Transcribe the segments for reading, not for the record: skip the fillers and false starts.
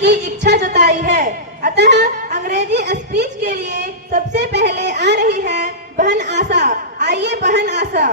की इच्छा जताई है। अतः अंग्रेजी स्पीच के लिए सबसे पहले आ रही है बहन आशा। आइए बहन आशा।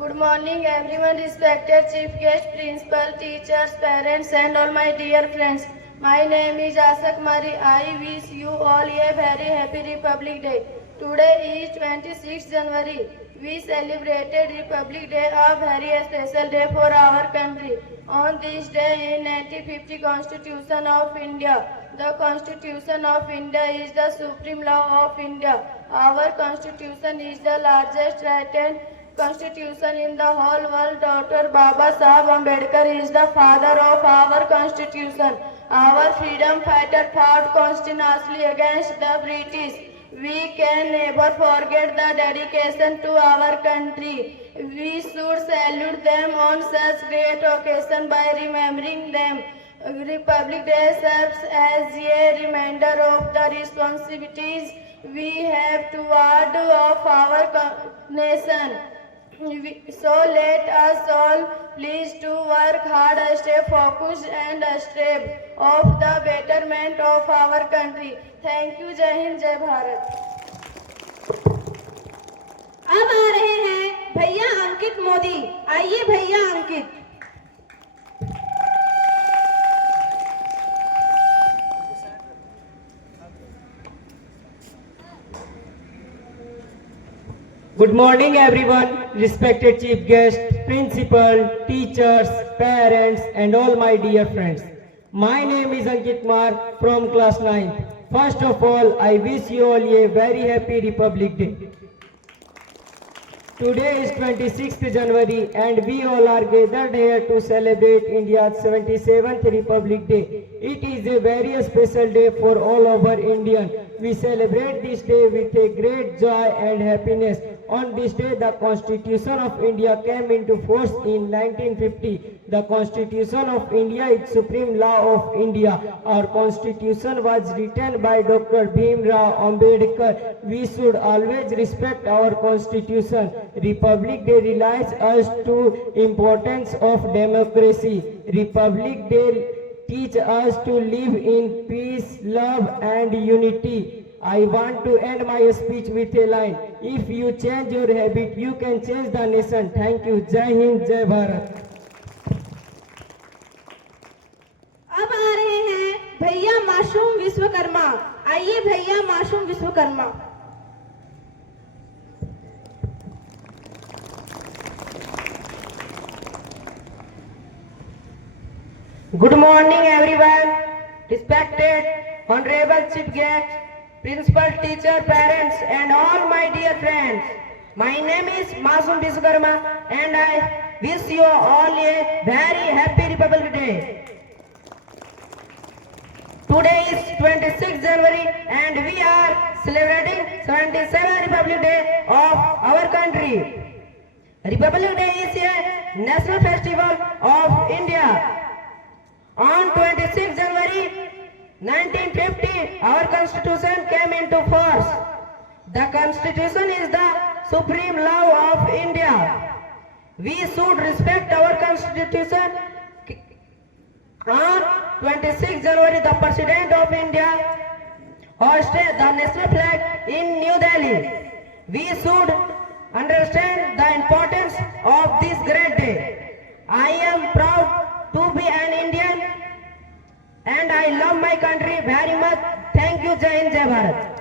Good morning everyone, respected chief guest, principal, teachers, parents and all my dear friends. My name is Asha Kumari. I wish you all a very happy Republic Day. Today is 26 January. We celebrated Republic Day, a very special day for our country. On this day in 1950 Constitution of India. The Constitution of India is the supreme law of India. Our Constitution is the largest written Constitution in the whole world. Dr. Baba Sahib Ambedkar is the father of our Constitution. Our freedom fighter fought continuously against the British. We can never forget the dedication to our country. We should salute them on such great occasion by remembering them. Republic Day serves as a reminder of the responsibilities we have toward of our nation. So let us all please to work hard, stay focused and strive of the betterment of our country. Thank you. जय हिंद जय भारत। अब आ रहे हैं भैया अंकित मोदी। आइए भैया अंकित। Good morning everyone, respected chief guest, principal, teachers, parents and all my dear friends. My name is Ankit Kumar from class 9th. First of all, I wish you all a very happy Republic Day. Today is 26th January and we all are gathered here to celebrate India's 77th Republic Day. It is a very special day for all over Indians. We celebrate this day with a great joy and happiness. On this day, the Constitution of India came into force in 1950. The Constitution of India is supreme law of India. Our Constitution was written by Dr. Bhim Rao Ambedkar. We should always respect our Constitution. Republic Day reminds us to importance of democracy. Republic Day teach us to live in peace, love and unity. I want to end my speech with a line. If you change your habit, you can change the nation. Thank you. Jai Hind, Jai Bharat. अब आ रहे हैं भैया मासूम विश्वकर्मा। आइए भैया मासूम Vishwakarma. Good morning everyone, respected honorable chief guest, principal, teacher, parents and all my dear friends. My name is Masum Vishwakarma and I wish you all a very happy Republic Day. Today is 26 January and we are celebrating 77th Republic Day of our country. Republic Day is a national festival of India. On 26 January 1950, our Constitution came into force. The Constitution is the supreme law of India. We should respect our Constitution. On 26 January, the President of India hoisted the national flag in New Delhi. We should understand the importance of this great day. I am proud to be an Indian and I love my country very much. Thank you. Jai Hind, Jai Bharat.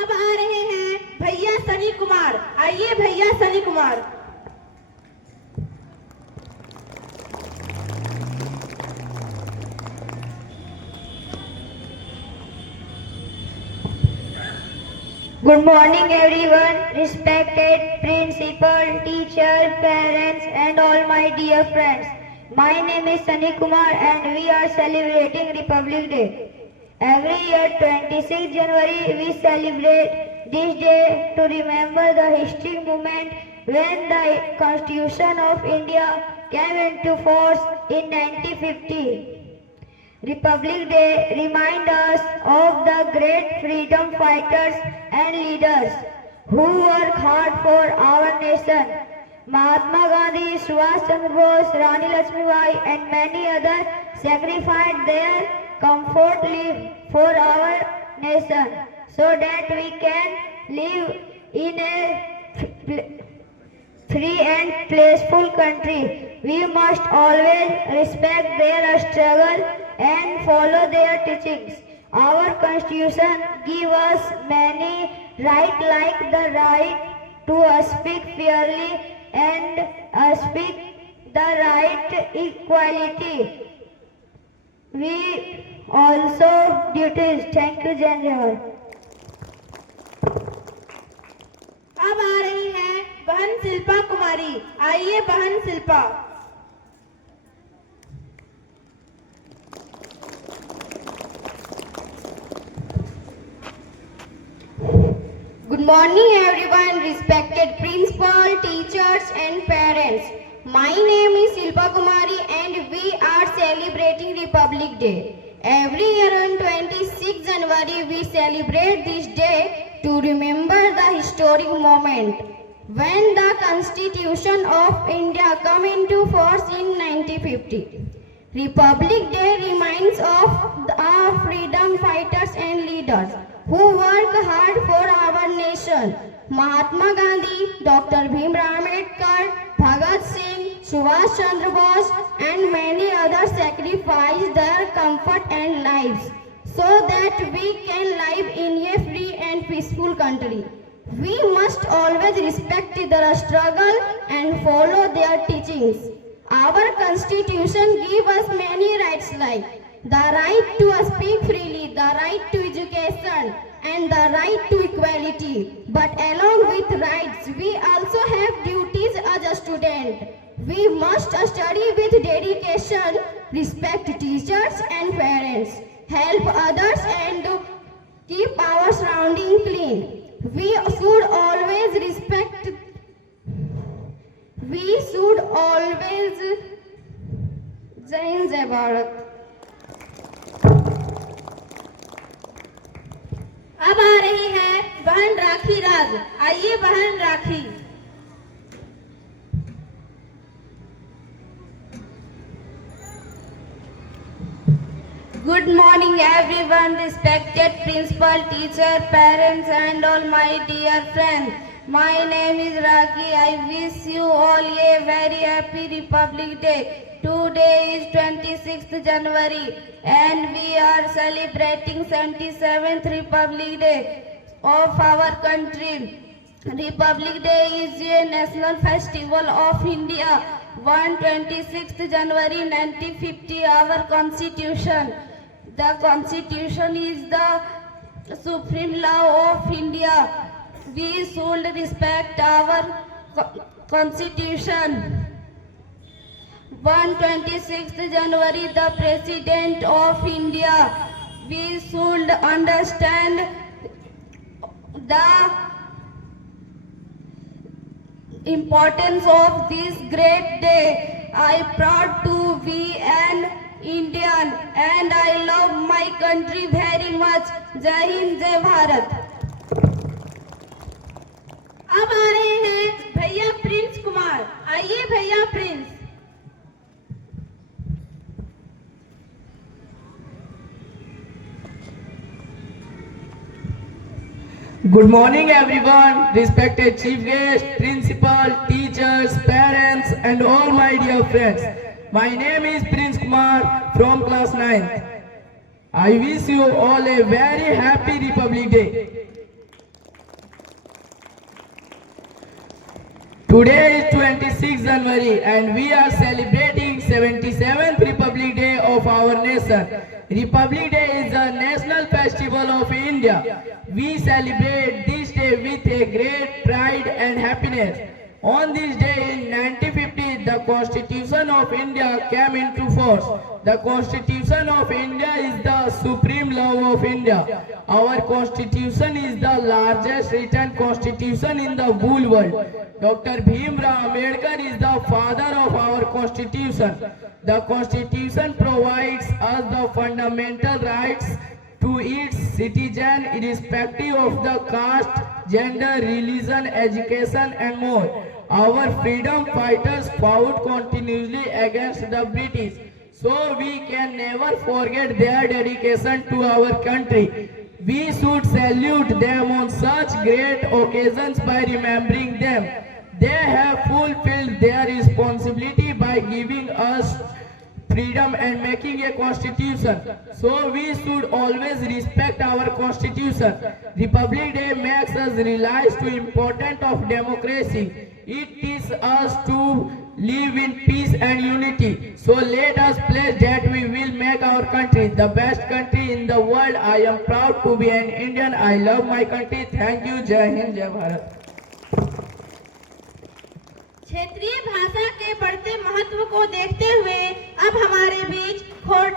अब आ रहे हैं भैया सनी कुमार। आइए भैया Sunny Kumar. Good morning everyone, respected principal, teacher, parents and all my dear friends. My name is Sunny Kumar and we are celebrating Republic Day. Every year 26 January we celebrate this day to remember the historic moment when the Constitution of India came into force in 1950. Republic Day reminds us of the great freedom fighters and leaders who work hard for our nation. Mahatma Gandhi, Subhash Chandra Bose, Rani Lakshmibai and many others sacrificed their comfort live for our nation so that we can live in a free and peaceful country. We must always respect their struggle and follow their teachings. Our constitution gives us many rights like the right to speak fairly and speak the right equality. We also duties. Thank you, General. अब आ रही है बहन शिल्पा कुमारी। आइए बहन Shilpa. Good morning everyone, respected principal, teachers and parents. My name is Shilpa Kumari and we are celebrating Republic Day. Every year on 26 January we celebrate this day to remember the historic moment when the Constitution of India came into force in 1950. Republic Day reminds of our freedom fighters and leaders who work hard for our nation. Mahatma Gandhi, Dr. Bhimrao Ambedkar, Bhagat Singh, Subhash Chandra Bose and many others sacrificed their comfort and lives so that we can live in a free and peaceful country. We must always respect their struggle and follow their teachings. Our constitution gives us many rights like the right to speak freely, the right to education and the right to equality. But along with rights, we also have duties as a student. We must study with dedication, respect teachers and parents, help others and keep our surroundings clean. We should always Jai Hind, Jai Bharat. अब आ रही है बहन राखी राज। आइए बहन राखी। Good morning everyone, respected principal, teacher, parents and all my dear friends. My name is Rakhi. I wish you all a very happy Republic Day. Today is 26th January and we are celebrating 77th Republic Day of our country. Republic Day is a national festival of India. 26th January 1950, our constitution. The constitution is the supreme law of India. We should respect our constitution. 26th January, the President of India. We should understand the importance of this great day. I proud to be an Indian and I love my country very much. Jai Hind, Jai Bharat. अब आ रहे हैं भैया Prince Kumar. आइए भैया Prince. Good morning everyone, respected chief guest, principal, teachers, parents and all my dear friends. My name is Prince Kumar from class 9th. I wish you all a very happy Republic Day. Today is 26 January and we are celebrating 77th Republic Day of our nation. Republic Day is a national festival of India. We celebrate this day with a great pride and happiness. On this day in 1950, the Constitution of India came into force. The Constitution of India is the supreme law of India. Our Constitution is the largest written constitution in the whole world. Dr. Bhimrao Ambedkar is the father of our Constitution. The Constitution provides us the fundamental rights to its citizen irrespective of the caste, gender, religion, education and more. Our freedom fighters fought continuously against the British, so we can never forget their dedication to our country. We should salute them on such great occasions by remembering them. They have fulfilled their responsibility by giving us freedom and making a constitution. So we should always respect our constitution. Republic Day makes us realize the importance of democracy. It teaches us to live in peace and unity. So let us pledge that we will make our country the best country in the world. I am proud to be an Indian. I love my country. Thank you. Jai Hind, Jai Bharat. क्षेत्रीय भाषा के बढ़ते महत्व को देखते हुए अब हमारे बीच खोरठा